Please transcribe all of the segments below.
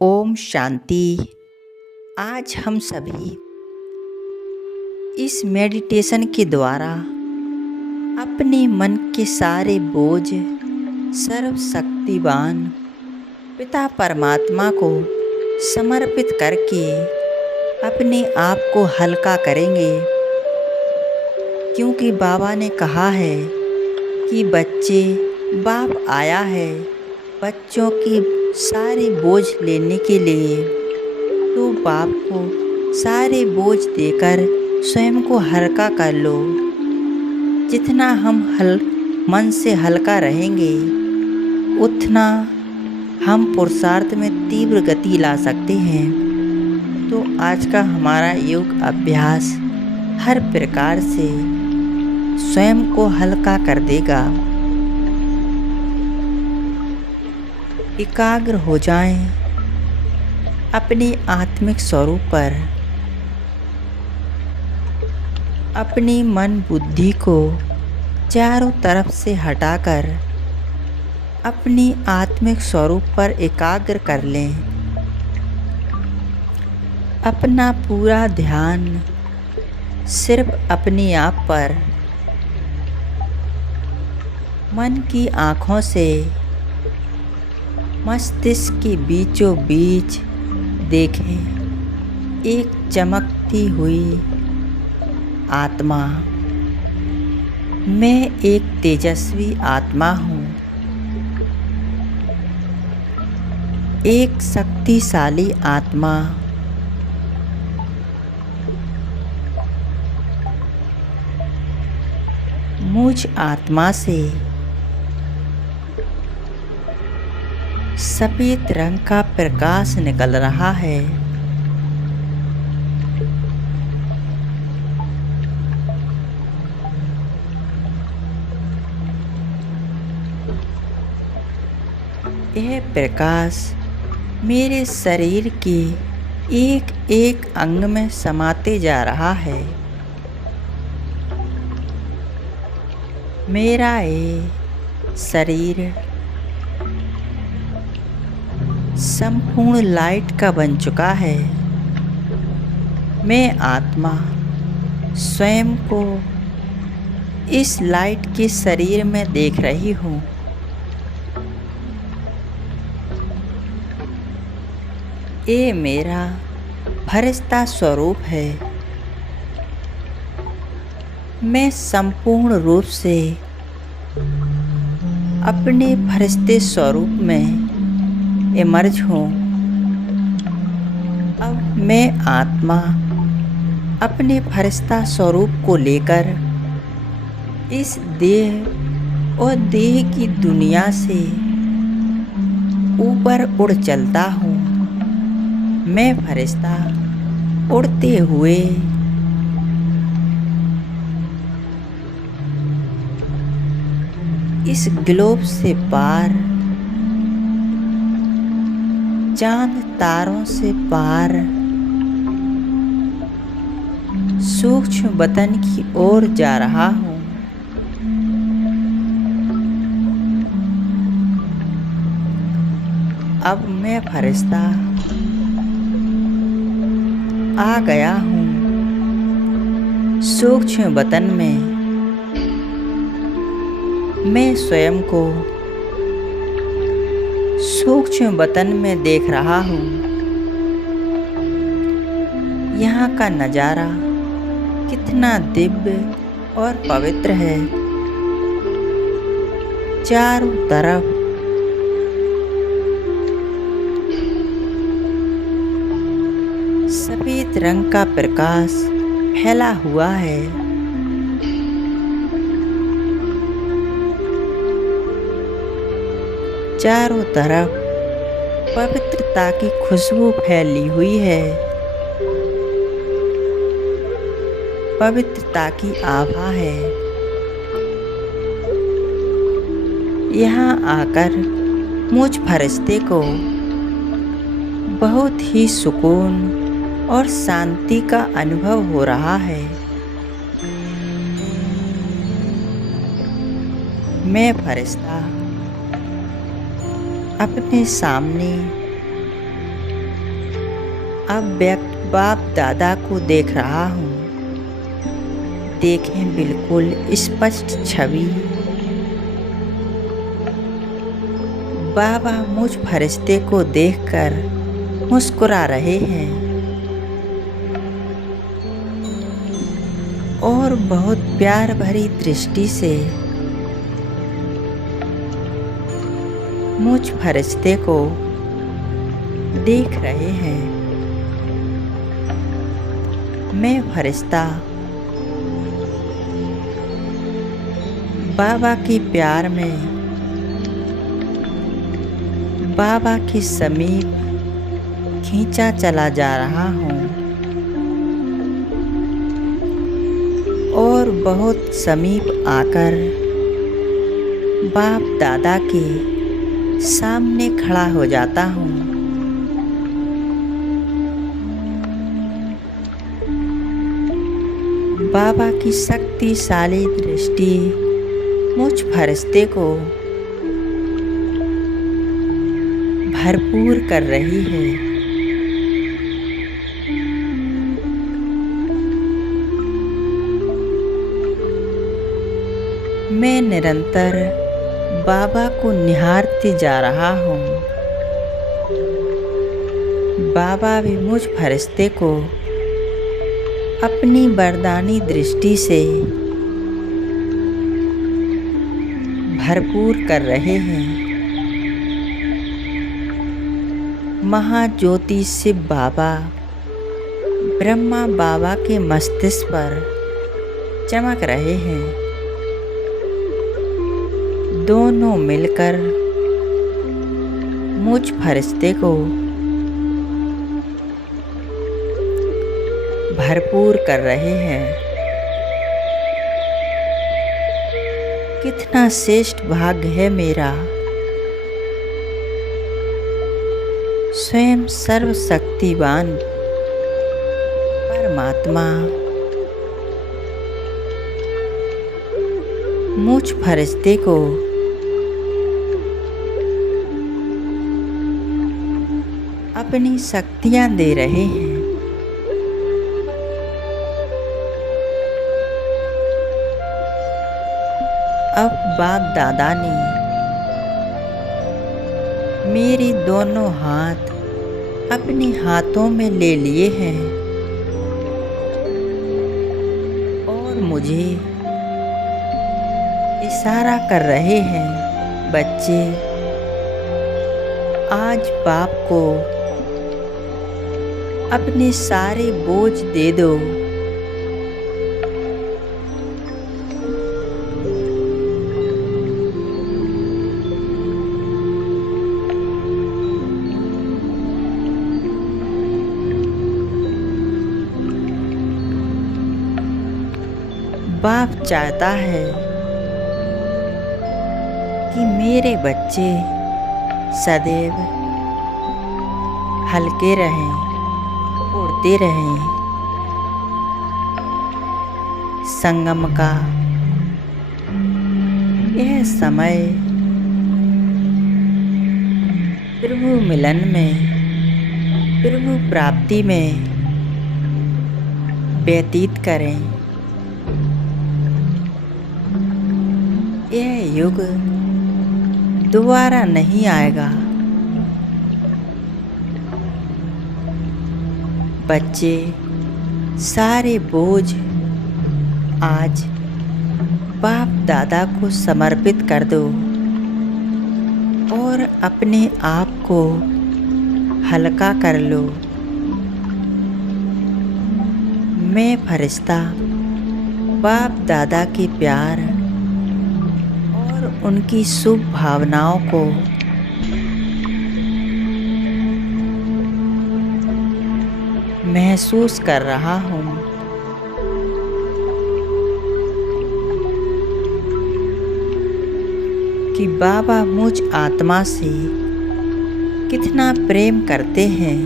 ओम शांति। आज हम सभी इस मेडिटेशन के द्वारा अपने मन के सारे बोझ सर्वशक्तिवान पिता परमात्मा को समर्पित करके अपने आप को हल्का करेंगे, क्योंकि बाबा ने कहा है कि बच्चे बाप आया है बच्चों की सारे बोझ लेने के लिए। तो बाप को सारे बोझ देकर स्वयं को हल्का कर लो। जितना हम मन से हल्का रहेंगे उतना हम पुरुषार्थ में तीव्र गति ला सकते हैं। तो आज का हमारा योग अभ्यास हर प्रकार से स्वयं को हल्का कर देगा। एकाग्र हो जाएं अपने आत्मिक स्वरूप पर। अपनी मन बुद्धि को चारों तरफ से हटाकर अपनी आत्मिक स्वरूप पर एकाग्र कर लें। अपना पूरा ध्यान सिर्फ अपने आप पर मन की आँखों से मस्तिष्क के बीचों बीच देखें एक चमकती हुई आत्मा। मैं एक तेजस्वी आत्मा हूँ, एक शक्तिशाली आत्मा। मुझ आत्मा से सफ़ेद रंग का प्रकाश निकल रहा है। यह प्रकाश मेरे शरीर के एक एक अंग में समाते जा रहा है। मेरा ये शरीर संपूर्ण लाइट का बन चुका है। मैं आत्मा स्वयं को इस लाइट के शरीर में देख रही हूँ। ये मेरा फरिश्ता स्वरूप है। मैं संपूर्ण रूप से अपने फरिश्ते स्वरूप में इमर्ज हूँ। अब मैं आत्मा अपने फरिश्ता स्वरूप को लेकर इस देह और देह की दुनिया से ऊपर उड़ चलता हूँ। मैं फरिश्ता उड़ते हुए इस ग्लोब से पार, चांद तारों से पार, सूक्ष्म वतन की ओर जा रहा हूँ। अब मैं फरिश्ता आ गया हूँ सूक्ष्म वतन में। मैं स्वयं को सूक्ष्म वतन में देख रहा हूँ। यहाँ का नज़ारा कितना दिव्य और पवित्र है। चारों तरफ सफ़ेद रंग का प्रकाश फैला हुआ है। चारों तरफ पवित्रता की खुशबू फैली हुई है। पवित्रता की आभा है। यहाँ आकर मुझ फरिश्ते को बहुत ही सुकून और शांति का अनुभव हो रहा है। मैं फरिश्ता अपने सामने अव्यक्त बाप दादा को देख रहा हूँ। देखें बिल्कुल स्पष्ट छवि। बाबा मुझ फरिश्ते को देखकर मुस्कुरा रहे हैं और बहुत प्यार भरी दृष्टि से मुझ फरिश्ते को देख रहे हैं। मैं फरिश्ता बाबा के प्यार में बाबा के समीप खींचा चला जा रहा हूँ और बहुत समीप आकर बाप दादा के सामने खड़ा हो जाता हूँ। बाबा की शक्तिशाली दृष्टि मुझ फरिश्ते को भरपूर कर रही है। मैं निरंतर बाबा को निहारते जा रहा हूँ। बाबा भी मुझ फरिश्ते को अपनी वरदानी दृष्टि से भरपूर कर रहे हैं। महाज्योति शिव बाबा ब्रह्मा बाबा के मस्तिष्क पर चमक रहे हैं। दोनों मिलकर मुझ फरिश्ते को भरपूर कर रहे हैं। कितना श्रेष्ठ भाग्य है मेरा। स्वयं सर्वशक्तिवान परमात्मा मुझ फरिश्ते को अपनी शक्तियाँ दे रहे हैं। अब बाप दादा ने मेरे दोनों हाथ अपने हाथों में ले लिए हैं और मुझे इशारा कर रहे हैं, बच्चे आज बाप को अपने सारे बोझ दे दो। बाप चाहता है कि मेरे बच्चे सदैव हल्के रहें, उड़ते रहें। संगम का यह समय प्रभु मिलन में, प्रभु प्राप्ति में व्यतीत करें। यह युग दोबारा नहीं आएगा। बच्चे सारे बोझ आज बाप दादा को समर्पित कर दो और अपने आप को हल्का कर लो। मैं फरिश्ता बाप दादा के प्यार और उनकी शुभ भावनाओं को महसूस कर रहा हूँ। कि बाबा मुझ आत्मा से कितना प्रेम करते हैं।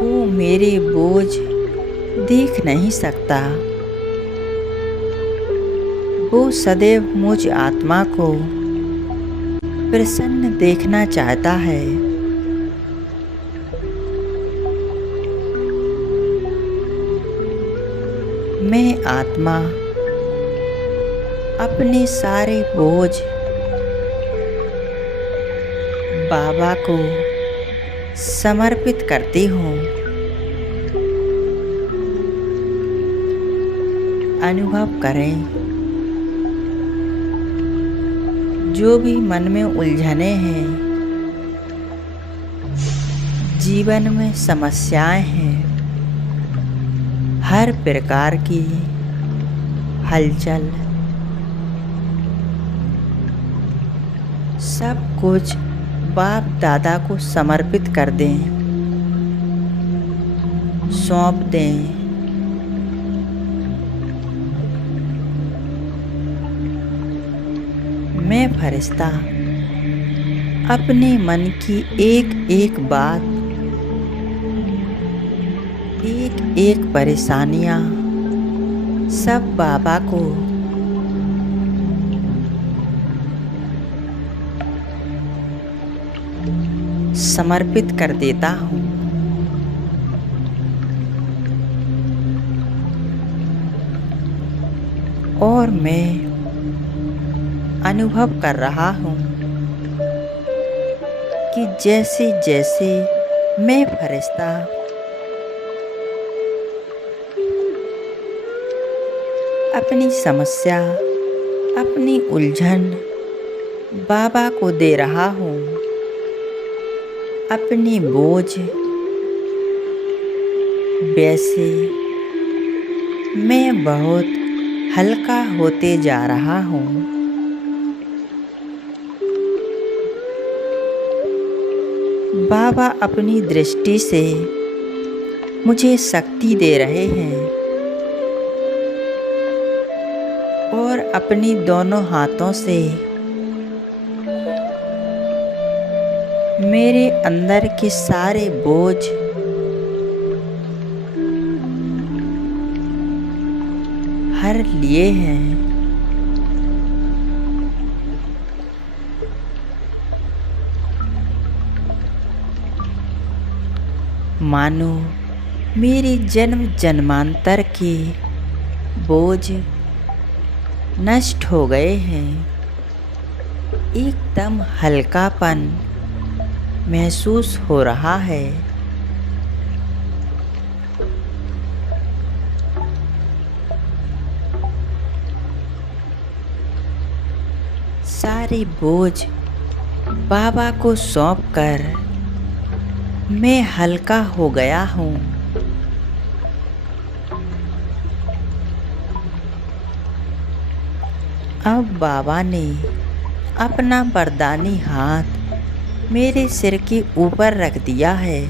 वो मेरे बोझ देख नहीं सकता। वो सदैव मुझ आत्मा को प्रसन्न देखना चाहता है। मैं आत्मा अपने सारे बोझ बाबा को समर्पित करती हूँ। अनुभव करें, जो भी मन में उलझने हैं, जीवन में समस्याएं हैं, हर प्रकार की हलचल, सब कुछ बाप दादा को समर्पित कर दें, सौंप दें। मैं फरिश्ता अपने मन की एक एक बात, एक एक परेशानियां सब बाबा को समर्पित कर देता हूँ। और मैं अनुभव कर रहा हूँ कि जैसे जैसे मैं फरिश्ता अपनी समस्या, अपनी उलझन बाबा को दे रहा हूँ, अपनी बोझ, वैसे मैं बहुत हल्का होते जा रहा हूँ। बाबा अपनी दृष्टि से मुझे शक्ति दे रहे हैं और अपनी दोनों हाथों से मेरे अंदर के सारे बोझ हर लिए हैं। मानो मेरे जन्म जन्मांतर के बोझ नष्ट हो गए हैं। एकदम हल्कापन महसूस हो रहा है। सारे बोझ बाबा को सौंपकर मैं हल्का हो गया हूँ। अब बाबा ने अपना वरदानी हाथ मेरे सिर के ऊपर रख दिया है।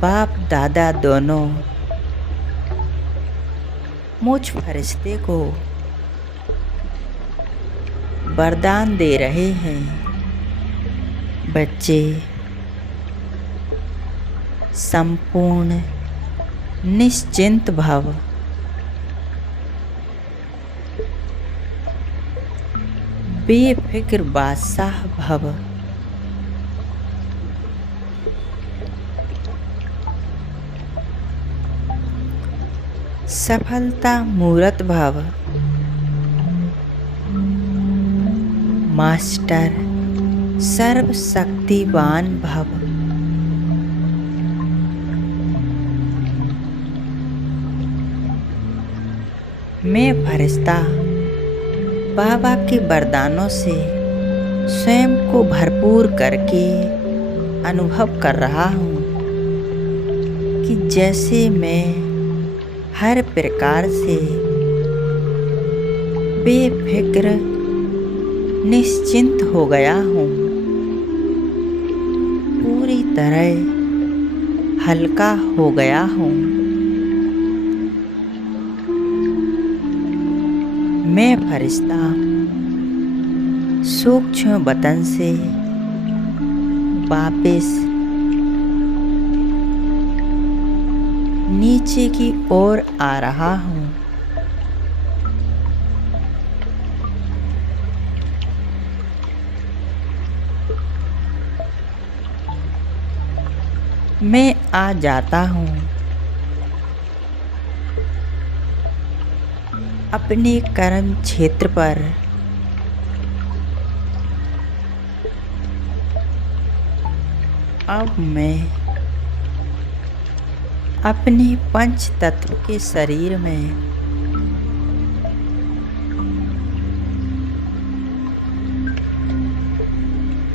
बाप दादा दोनों मुझ फरिश्ते को वरदान दे रहे हैं। बच्चे संपूर्ण निश्चिंत भव। बेफिक्र बादशाह भव। सफलता मूरत भव। मास्टर सर्वशक्तिवान भव। मैं फरिश्ता बाबा के वरदानों से स्वयं को भरपूर करके अनुभव कर रहा हूँ कि जैसे मैं हर प्रकार से बेफिक्र निश्चिंत हो गया हूँ, पूरी तरह हल्का हो गया हूँ। मैं फरिश्ता सूक्ष्म वतन से वापस नीचे की ओर आ रहा हूँ। मैं आ जाता हूँ अपने कर्म क्षेत्र पर। अब मैं अपने पंच तत्व के शरीर में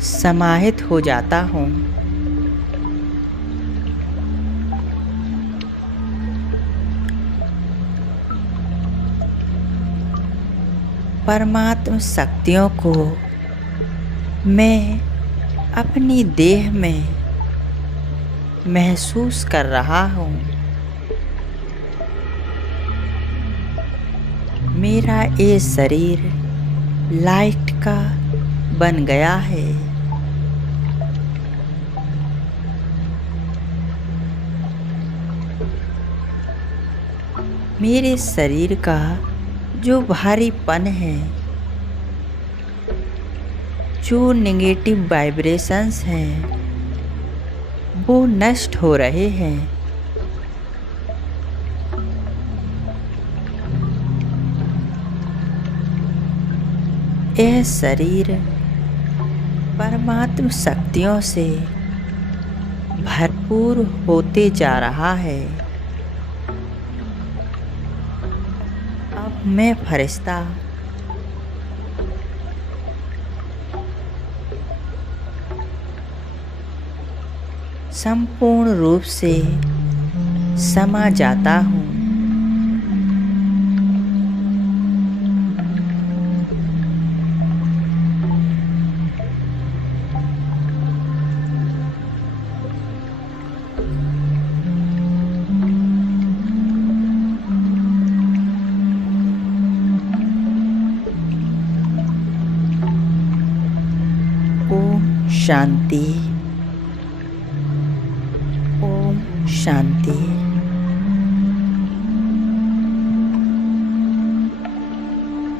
समाहित हो जाता हूँ। परमात्म शक्तियों को मैं अपनी देह में महसूस कर रहा हूँ। मेरा ये शरीर लाइट का बन गया है। मेरे शरीर का जो भारीपन है, जो नेगेटिव वाइब्रेशंस हैं, वो नष्ट हो रहे हैं। यह शरीर परमात्म शक्तियों से भरपूर होते जा रहा है। अब मैं फरिश्ता संपूर्ण रूप से समा जाता हूँ। ओम शांति। ओम शांति।